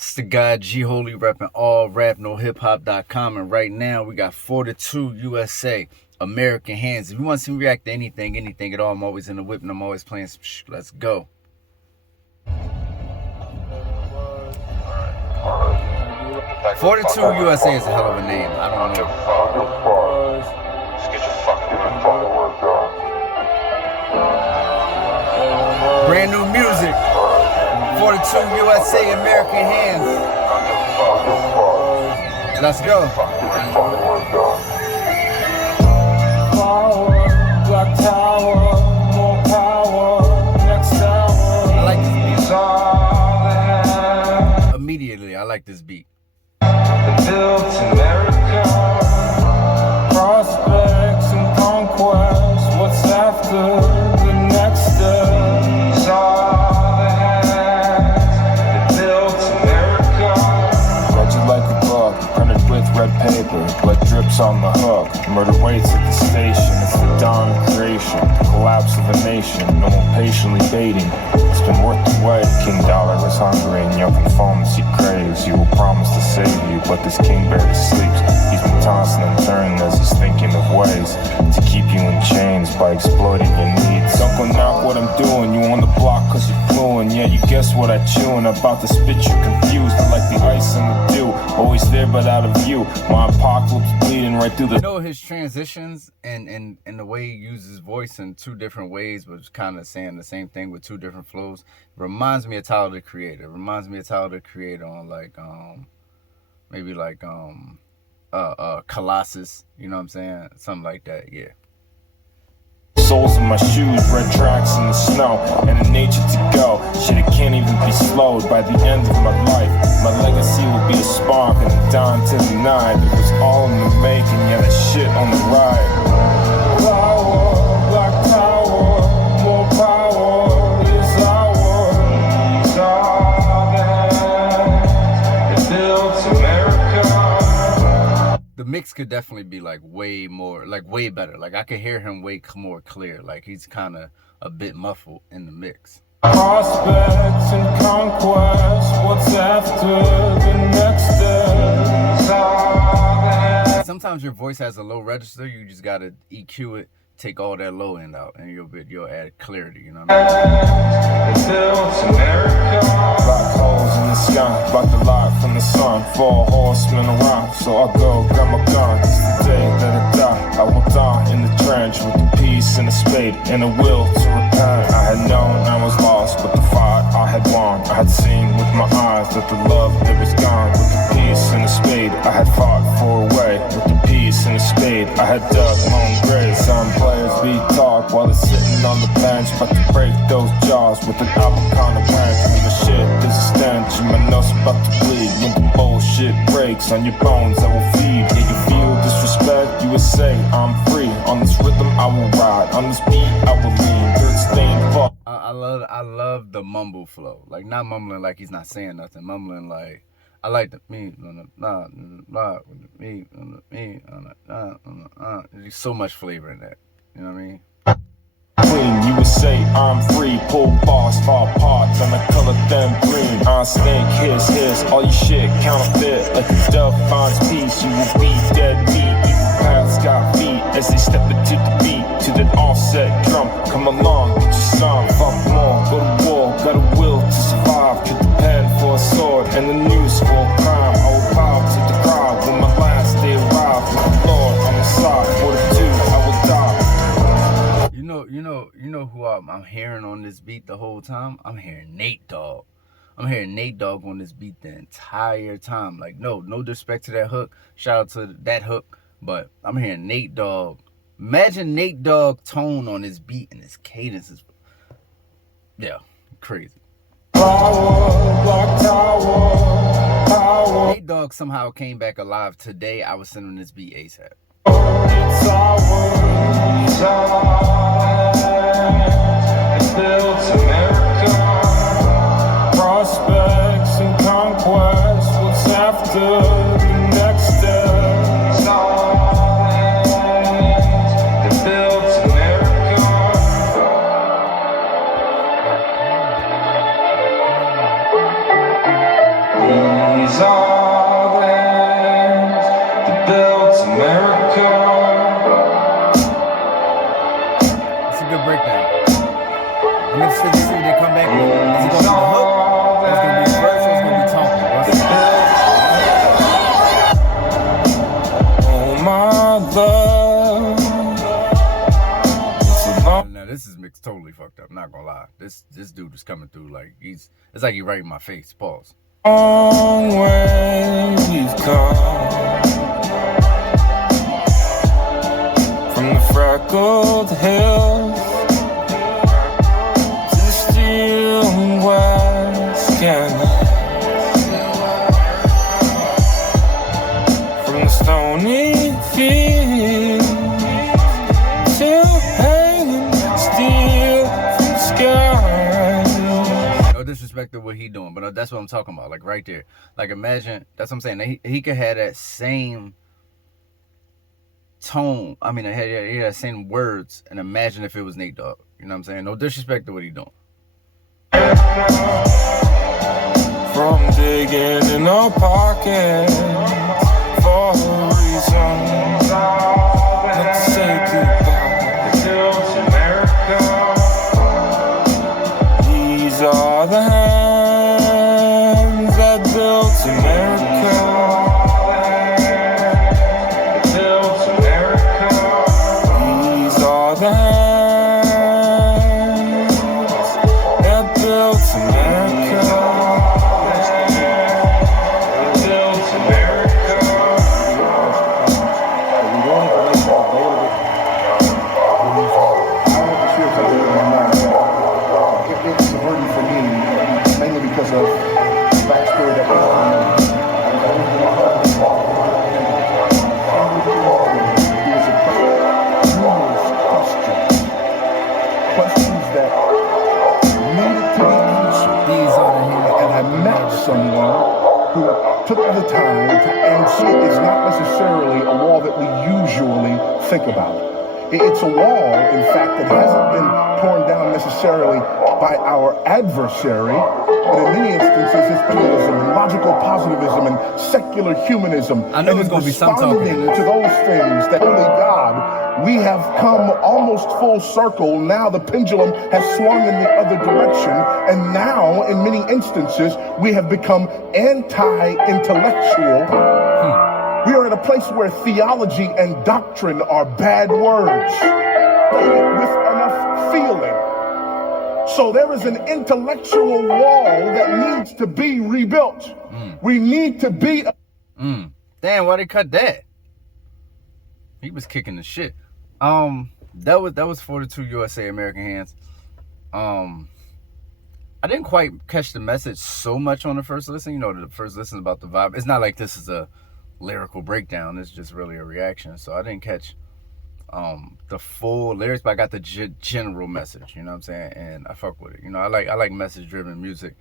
It's the guy G Holy repping all rap, no hip hop.com. And right now we got Fortitude USA, American Hands. If you want to see me react to anything at all, I'm always in the whip and I'm always playing some shh. Let's go. Fortitude USA is a hell of a name. I don't know. Brand new music. Fortitude USA, American Hands. Let's go. Power, Black Tower, more power, next hour. I like this beat. Immediately, I like this beat. Built America, prospects and conquest. What's after the next step? These are the hands that built America. Read you like a book, printed with red paper. Blood drips on the hook. Murder waits at the station. It's the dawn of creation, the collapse of a nation. No one patiently baiting. It's been worth the wait. King Dollar is hungry and your conformance he craves. He will promise to save you, but this king barely sleeps. He's been tossing and turning as he's thinking of ways to keep you in chains by exploiting your needs. Don't go knock what I'm doing. You on the block cause you're fluent. Yeah, you guess what I chewing. About to spit you confused. I like the ice and the dew. Always there but out of view. My apocalypse bleeding right through the... You know his transitions and the way he uses voice in two different ways, but kind of saying the same thing with two different flows. Reminds me of Tyler the Creator. Reminds me of Tyler the Creator on like maybe like Colossus, you know what I'm saying? Something like that, yeah. Soles of my shoes, red tracks in the snow, and a nature to go. Shit, it can't even be slowed. By the end of my life, my legacy will be a spark and a dawn to the night. It was all in the making, yeah, that shit on the ride. Power, Black Tower, more power is ours. These are the hands that built America. The mix could definitely be like way more, like way better. Like I could hear him way more clear. Like he's kind of a bit muffled in the mix. Prospects and conquest, what's after the next step? Sometimes your voice has a low register. You just gotta EQ it, take all that low end out, and you'll add clarity. You know what I mean? It builds America. Black holes in the sky, about to light from the sun. 4 horsemen around, so I'll go grab my gun. It's the day that I die. I will die in the trench with a piece and a spade and a will to repent. I had known I was lost, but the fight I had won. I had seen with my eyes that the love that was gone. With the piece and a spade, I had fought for a way. With the piece and a spade, I had dug my own grave. Some players be talk while they're sitting on the bench, but to break those jaws with an avocado branch. And the shit, there's a stench, and my nose about to bleed. When the bullshit breaks on your bones, I will feed. Yeah, you feel disrespect, you would say I'm free. On this rhythm, I will ride. On this beat, I will lean. Dirt stained fuck. I love the mumble flow. Like not mumbling like he's not saying nothing. Mumbling like I like the me There's so much flavor in that. You know what I mean? Queen, you would say I'm free. Pull bars, fall parts, and I color them green. I stink, hiss, all your shit counterfeit. Like a dove finds peace, you will be dead meat. Evil paths got feet as they step into the beat. To that offset drum, come along, get your song. Fuck more, go to war, got a will to survive. Get the pen for a sword and the news for a crime. I will bow to the crowd when my last day arrives. With the Lord on the side, for the two, I will die. You know who I'm hearing on this beat the whole time? I'm hearing Nate Dogg. I'm hearing Nate Dogg on this beat the entire time. Like, no disrespect to that hook. Shout out to that hook. But I'm hearing Nate Dogg. Imagine Nate Dogg tone on his beat and his cadence is, yeah, crazy. Black Tower, power. Nate Dogg somehow came back alive today. I was sending this beat ASAP. It's ours, it builds America. Prospects and conquest, what's after the next step? It's ours, it builds America. Yeah. These are the hands that built America. It's a good breakdown. I'm interested to see what they come back with. Is it gonna be the hook? Or is it gonna be the verse? Or is it gonna be talking? Oh my love. Now this is mixed totally fucked up. Not gonna lie. This dude is coming through like it's like he right in my face. Pause. Long way we've come from the freckled hills to the still West Canyon, from the stony fields to hanging steel from sky. No disrespect to what he doing, but that's what I'm talking about. Like right there. Like imagine, that's what I'm saying. He could have that same tone. I mean, he had that same words, and imagine if it was Nate Dogg. You know what I'm saying? No disrespect to what he doing. From digging in our pockets for a reason, not to say goodbye to America. These are the hands that built America. These are the hands that built America. It's a burden for me, mainly because of the backstory that questions that needed to be answered. These are the hands. And I met someone who took the time to answer. It's not necessarily a wall that we usually think about. It's a wall, in fact, that hasn't been torn down necessarily by our adversary, but in many instances it's been logical positivism and secular humanism. I know and it's in gonna be some responding talking. to those things that only God, we have come almost full circle. Now the pendulum has swung in the other direction, and now in many instances we have become anti-intellectual. We are at a place where theology and doctrine are bad words with enough feeling. So there is an intellectual wall that needs to be rebuilt. We need to be. Damn, why they cut that? He was kicking the shit. That was Fortitude USA American Hands. I didn't quite catch the message so much on the first listen. You know, the first listen is about the vibe. It's not like this is a lyrical breakdown. It's just really a reaction. So I didn't catch the full lyrics, but I got the general message. You know what I'm saying? And I fuck with it. You know, I like message driven music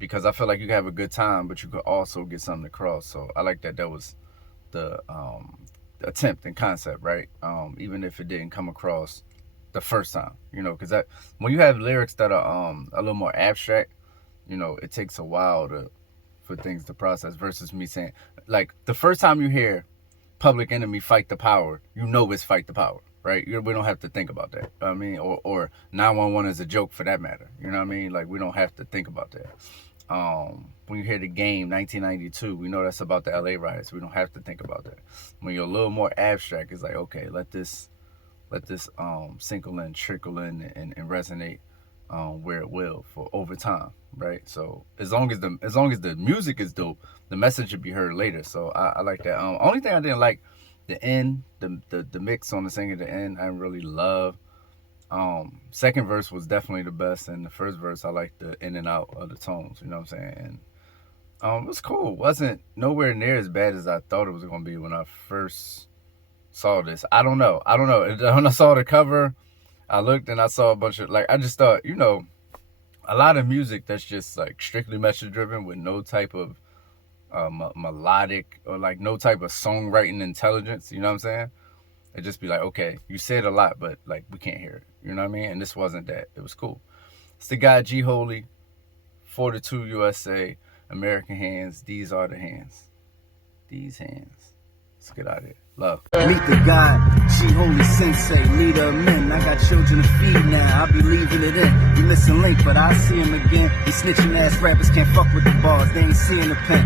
because I feel like you can have a good time, but you could also get something across. So I like that was the attempt and concept, right? Even if it didn't come across the first time, you know, because that when you have lyrics that are a little more abstract, you know, it takes a while for things to process versus me saying, like, the first time you hear Public Enemy Fight the Power, you know it's Fight the Power, right? We don't have to think about that. I mean, or 911 is a joke for that matter. You know what I mean? Like, we don't have to think about that. When you hear The Game, 1992, we know that's about the LA riots. We don't have to think about that. When you're a little more abstract, it's like, okay, let this trickle in and resonate where it will for over time, right? So as long as the music is dope, the message should be heard later. So I like that. Only thing I didn't like, the end, the mix on the singing at the end, I didn't really love. Second verse was definitely the best, and the first verse I liked the in and out of the tones. You know what I'm saying? And it was cool. It wasn't nowhere near as bad as I thought it was gonna be when I first saw this. I don't know. When I saw the cover, I looked and I saw a bunch of, like, I just thought, you know, a lot of music that's just like strictly message driven with no type of melodic or like no type of songwriting intelligence. You know what I'm saying? It'd just be like, okay, you said a lot, but like we can't hear it. You know what I mean? And this wasn't that. It was cool. It's the guy G Holy, Fortitude USA. American hands. These are the hands. These hands. Let's get out of here. Love. Meet the God, she holy sensei, leader of men. I got children to feed now, I'll be leaving it in. You missing link, but I'll see him again. These snitching ass rappers can't fuck with the bars, they ain't seeing the pen.